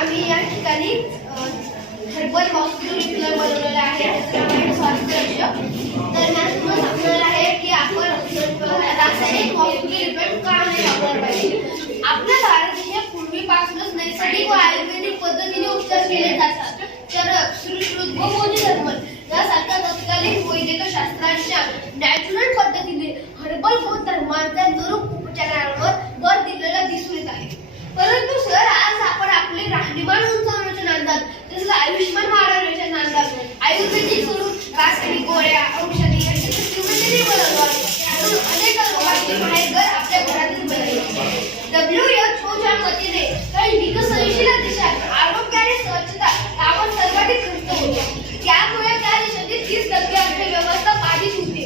आम्ही या ठिकाणी हर्बल मॉस्किटो बनवलेला आहे. तर ह्यातून आपल्याला आहे की आपण रासायनिक मॉस्किटो रिपेलेंट का नाही वापरला पाहिजे. आपल्या भारत देशात पूर्वीपासूनच नैसर्गिक व आयुर्वेदिक पद्धतीने उपचार केले जातात. चरक, श्रुश्रुत व मोदी धर्म यासारख्या तत्कालीन वैद्यक शास्त्राच्या नॅचरल पद्धतीने हर्बल बौद्ध धर्माच्या दुरुप उपचारांवर भर दिलेला दिसून येत आहे. परंतु सर, आज आपण आपले राहणीमान उंचावण्याच्या नादात तसंच आयुष्यमान वाढवण्याच्या नादात आयुर्वेदिक सोडून रासायनिक गोळ्या औषधी यांचे किंमतीने बनवतो. अनेक रोगांची माहिती आपल्या घरातील बनवली. WHO मते काही विकसनशील देशात आरोग्य आणि स्वच्छता यावर सर्वाधिक खर्च होतो. त्यामुळे त्या देशातील 30% अर्थव्यवस्था बाधित होते.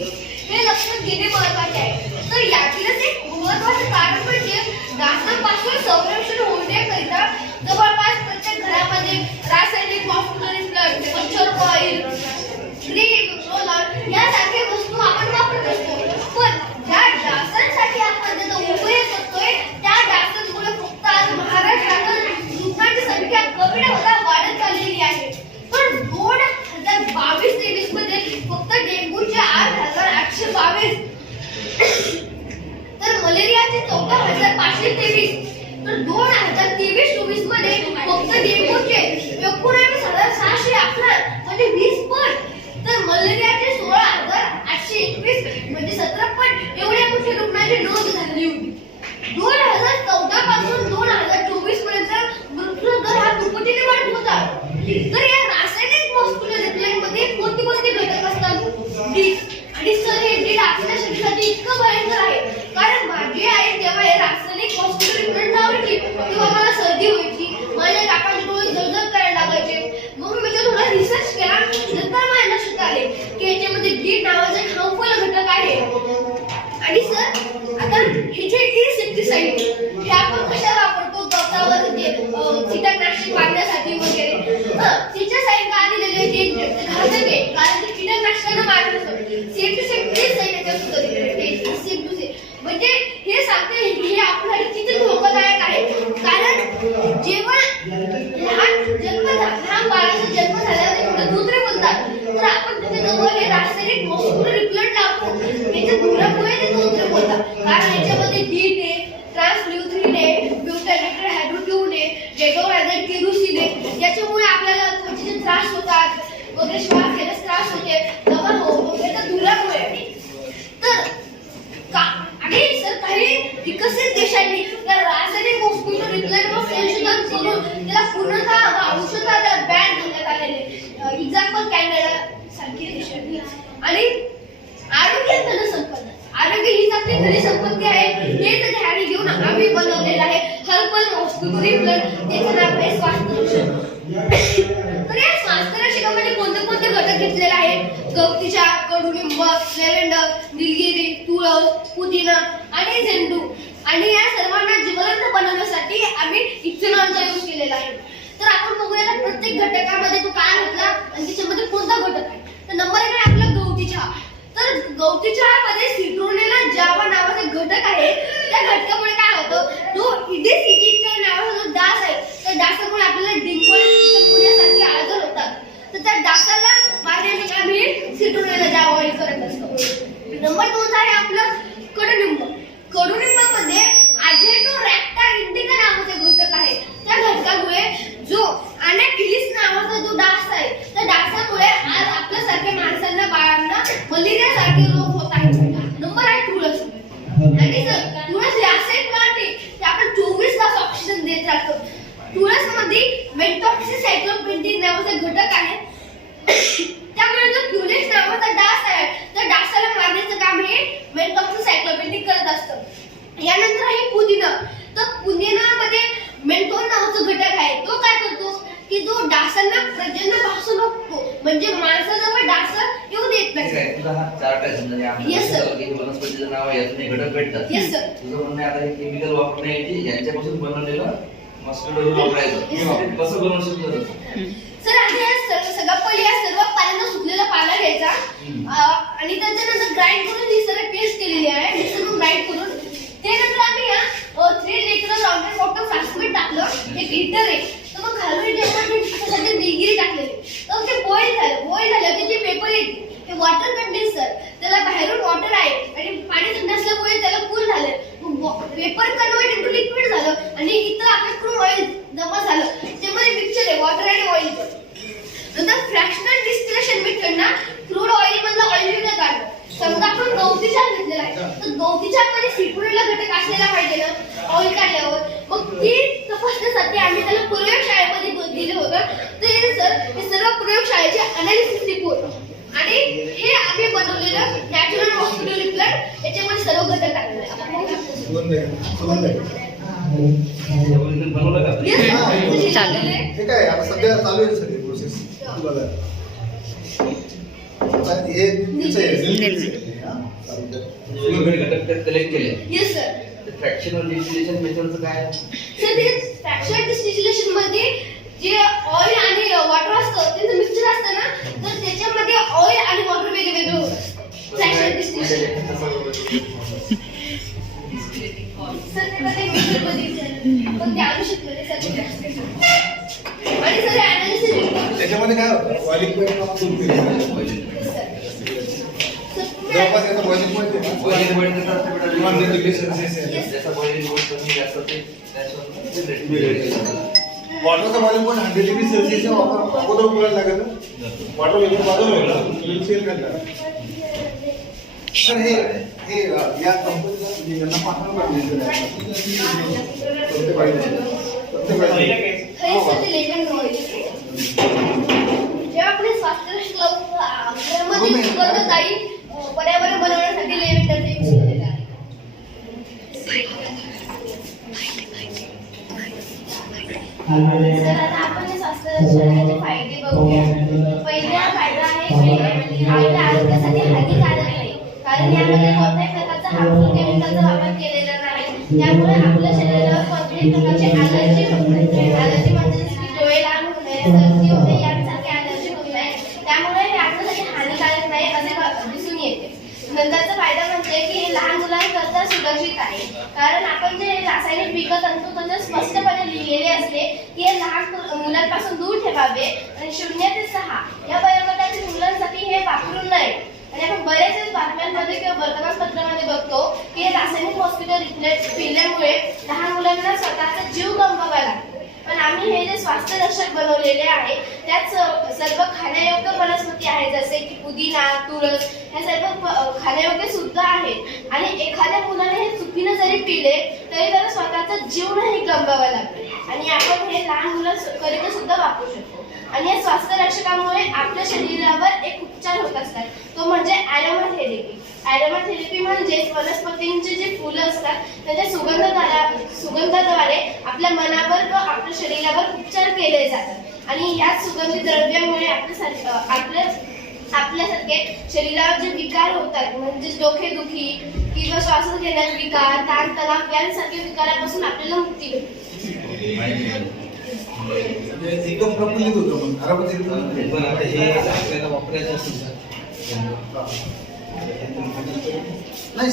हे लक्षात घेणे महत्त्वाचे आहे. तर यातीलच एक महत्त्वाचं कारण म्हणजे डासांपासून संरक्षण होण्याकरिता जवळपास प्रत्येक घरामध्ये रासायनिक मॉस्किटो रिपेलेंट, मच्छर कॉईल, ग्रीन रोलर यासारख्या वस्तू आपण वापरत असतो. पण ज्या डासांसाठी आपण त्याचा उपयोग करतोय त्या डासांमुळे फक्त आज महाराष्ट्रात रुग्णांची संख्या कमी न होता वाढत चाललेली आहे. पण 2022-23 मध्ये फक्त डेंग्यूचे 8,822 तर मलेरियाचे 14,523 तर 2023-24 मध्ये फक्त डेंग्यूचे 19,611 म्हणजे 20 पट तर मलेरियाचे 16,821 म्हणजे 17 पट एवढ्या मोठ्या रुग्णांची नोंद झाली होती. 2014 पासून 2024 पर्यंत मृत्यू दर हा दुपटीने वाढत होता. तर या रासायनिक मॉस्किटो रिपेलेंट मध्ये कोणते घटक असतात? डीट. आणि सर, हे डीट आपल्या शरीरासाठी इतकं भयंकर आहे कारण माझी आई जेव्हा हे रासायनिक मॉस्किटो रिपेलेंट लावायची तेव्हा मला सर्दी व्हायची, माझ्या काकाचे डोळे जळजळ करायला लागायचे. मग मी थोडा रिसर्च केला, नंतर माझ्या लक्षात आले की याच्यामध्ये डीट नावाचा एक हार्मफुल घटक आहे. आणि सर, आता हे जे इन्सेक्टिसाइड हे आपण कशाला वापरतो? गवतावर कीटकनाशक मारण्यासाठी वगैरे. तिच्या साईड का दिलेले ते घातक आहे कारण ते कीटकनाशकांना मारत असतात. म्हणजे हे सांगते हे आपल्याला किती धोकादायक आहे. कारण जेव्हा लहान बाळाचा जन्म झाल्यावर धोत्रे बोलतात तर आपण त्याच्याजवळ हे रासायनिक मॉस्किटो रिपेलेंट लावतो. त्याच्या धुरामुळे ते धोत्रे बोलतात कारण याच्यामध्ये डीट आहे, ट्रान्सल्युथ्रिन आहे, ब्युटानेटेड हायड्रोक्यून आहे, डेटोमॅझेट केरोसिन आहे. याच्यामुळे आपल्याला त्वचेचे त्रास होतात वगैरे, श्वास घ्यायला त्रास होते, दमा होतो त्या धुरामुळे. तर आणि सर, काही विकसित देशांनी त्या रासायनिक मॉस्किटो रिपेलेंटवर संशोधन करून त्याला पूर्णतः औषधाला बॅन करण्यात आलेले. एक्झाम्पल कॅनडा सारखे देश. आणि आरोग्य धनसंपदा, आरोग्य हीच आपली खरी संपत्ती आहे हे ध्यानी घेऊन आम्ही बनवलेलं आहे हर्बल मॉस्किटो रिपेलेंट. त्याचं नाव आहे स्वास्थ्य रक्षक. तर या स्वास्थ्य रक्षकामध्ये कोणते घटक घेतलेले आहेत? गवती चहा, कडुलिंब, लेव्हेंडर, निलगिरी, तुळस, पुदिना आणि झेंडू. आणि या सर्वांना जिवंत बनवण्यासाठी आम्ही इथेनॉलचा यूज केलेला आहे. तर आपण बघूया प्रत्येक घटकामध्ये तो काय घातला आणि त्याच्यामध्ये कोणता घटक आहे. तर नंबर 1 आहे आपला गवती चहा. तर गवती चहामध्ये सिट्रोनेला जावा नावाचा घटक आहे. त्या घटकामुळे काय होतं, जो इडिस इजिप्टिका नावाचा जो डास आहे त्या डासामुळे आपल्याला डेंग्यू चिकनगुन्यासारखे आजार होतात. तर त्या डासाला मारण्याचं काम हे सिट्रोनेला जावा करत असतो. नंबर 2 आहे आपलं कडुलिंब. कडुलिंबामध्ये अजेटोरॅक्टा इंडिका नावाचा घटक आहे. त्या घटकामुळे जो अनाफिलिस नावाचा जो डास आहे त्या डासामुळे आज आपल्यासारख्या माणसांना, बाळांना मलेरिया सारखे रोग होत आहेत. नंबर आहे तुळस. आणि सर, तुळस हे असे प्लांट आहे ते आपण 24 तास ऑक्सिजन देत राहतो. तुळसमध्ये मेन्टॉक्सीसायक्लोपेंटिन नावाचा घटक आहे. त्यामुळे जो क्युलेक्स नावाचा डास आहे त्या डासाला मारण्याचं काम हे मेन्टॉक्सीसायक्लोपेंटिन करत असतं. यानंतर आहे पुदिना. तर पुदिनामध्ये मेन्थॉल नावाचा घटक आहे. तो काय करतो की जो डासांना प्रजनन पासून रोखतो, म्हणजे माणसाजवळ डास येऊ देत नाही. तुझा चार्ट आहे समजा आम्ही वनस्पतीचं नाव आहे यातून घटक भेटतात. Yes sir. तुझं म्हणणं आता हे केमिकल वापरण्याऐवजी यांच्यापासून बनवलेलं मॉस्किटो वापरायचं. कसं बनवू शकतो सर? आधी सगळं पहिले सर्व पाण्याचा सुकलेला पाला घ्यायचा आणि त्याच्यानंतर ग्राइंड करून ही सर्व पेस्ट केलेली आहे. मिक्सरमध्ये ग्राइंड करून त्यानंतर आम्ही 3 litre round vapour convert into liquid झालं आणि इथं आपलं क्रूड ऑइल जमा झालं. त्यामध्ये मिक्सचर आहे वॉटर आणि ऑइल. नंतर फ्रॅक्शनल डिस्टिलेशन मेथड ना क्रूड ऑइल मधलं ऑइल वेगळं काढलं. समजा आपण गवती चहा घेतलेला आहे तर गवती चहामध्ये सिट्रोनला घटक असलेला पाहिजे ना ऑइल काढल्यावर. मग ती तपासण्यासाठी आम्ही त्याला प्रयोगशाळेमध्ये दिलं होतं. तर सर हे सर्व प्रयोगशाळेचे अनालिसिस रिपोर्ट आणि हे आम्ही बनवलेलं नॅचरल मॉस्किटो रिपेलंट याच्यामध्ये सर्व घटक टाकलेले आहेत. बनवलं का? Yes, sir. चालेल. हे काय आता सध्या चालू आहे सगळी प्रोसेस बघा. आता हे तिचं आहे. हा, चालू आहे. वेगवेगळे घटक त्यात कलेक्ट केले. Yes, sir. फ्रॅक्शनल डिस्टिलेशन मेथडचं काय आहे? सर ते फ्रॅक्शनल डिस्टिलेशन मध्ये जे ऑइल आणि वॉटर असतं त्यांचं मिक्सचर असतं ना तर त्याच्यामध्ये ऑइल आणि वॉटर वेगवेगळे होतं. फ्रॅक्शनल डिस्टिलेशन सर ते मध्ये मिक्सचर मध्ये पण ते आणू शकले सर आणि सर अनालिसिस रिपोर्ट त्याच्यामध्ये काय होतं बॉइलिंग पॉईंट आपण सुरू केलं जवळपास याचं बॉइलिंग पॉईंट Boiling point कसं असतं बेटा? 200 डिग्री सेल्सिअस आहे. जसं boiling point कमी जास्त ते त्याच्यावर वॉटरचा बॉइलिंग पॉईंट 100 डिग्री सेल्सिअस अगोदर बोलायला लागेल ना वॉटर वेगळं बाजूला वेगळं सेल घातला तर हे या कंपनीला म्हणजे यांना पाठवलं पाहिजे प्रत्येक पाहिजे खरंच ते लेखन नॉलेज जेव्हा आपण स्वास्थ्य आपल्यामध्ये सुगंध जाईल पर्यावरण बनवण्यासाठी लेव्हेंडरचा यूज केलेला आहे. तर आता आपण हे स्वास्थ्य रक्षणाचे फायदे बघूया. पहिला फायदा आहे आपल्या आरोग्यासाठी हानिकारक नाही कारण यामध्ये कोणत्याही प्रकारचा हार्मफुल केमिकलचा वापर केलेला नाही. त्यामुळे आपल्या शरीरावर कोणत्याही प्रकारची अलर्जी होत नाही. अलर्जी म्हणजे जसं की डोळे लाल होणे सर्दी होणे यांसारखे अलर्जी होत नाही. त्यामुळे हे आपल्यासाठी हानिकारक नाही असे दिसून येते. नंतरचा फायदा म्हणजे की हे लहान मुलांकरता सुरक्षित आहे कारण आपण जे रासायनिक विकत आणतो त्याच्यात स्पष्टपणे लिहिलेले असते की हे लहान मुलांपासून दूर ठेवावे आणि 0 ते 6 या वयोगटातील मुलांसाठी हे वापरू नये. आणि आपण बरेच बातम्यांमध्ये किंवा वर्तमानपत्रामध्ये बघतो की हे रासायनिक मॉस्किटो रिपेलंट पिल्यामुळे लहान मुलांना स्वतःचा जीव गमवावा लागतो. पण आम्ही हे जे स्वास्थ्य रक्षक बनवलेले आहे त्यात सर्व खाण्यायोग्य वनस्पती आहेत जसे की पुदिना तुळस हे सर्व खाण्यायोग्य सुद्धा आहेत. आणि एखाद्या मुलाने हे चुकीनं जरी पिले तरी त्याला स्वतःचा जीव नाही गमवावा लागतो. आणि आपण हे लहान मुलांकरिता सुद्धा वापरू शकतो. आणि या स्वास्थ्य रक्षकामुळे आपल्या शरीरावर एक उपचार होत असतात तो म्हणजे ॲरोमा थेरपी. ॲरोमा थेरपी म्हणजे वनस्पतींची जी फुलं असतात त्याच्या सुगंधाद्वारे आपल्या मनावर व आपल्या शरीरावर उपचार केले जातात. आणि याच सुगंधी द्रव्यामुळे आपल्यासारखे शरीरावर जे विकार होतात म्हणजे डोकेदुखी किंवा श्वास घेण्यात विकार ताणतणाव यांसारख्या विकारापासून आपल्याला मुक्ती भेटते. एकदम प्रफुल्लित होतं पण खराबच एकदम पण आता हे आपल्याला वापरायचं असेल नाही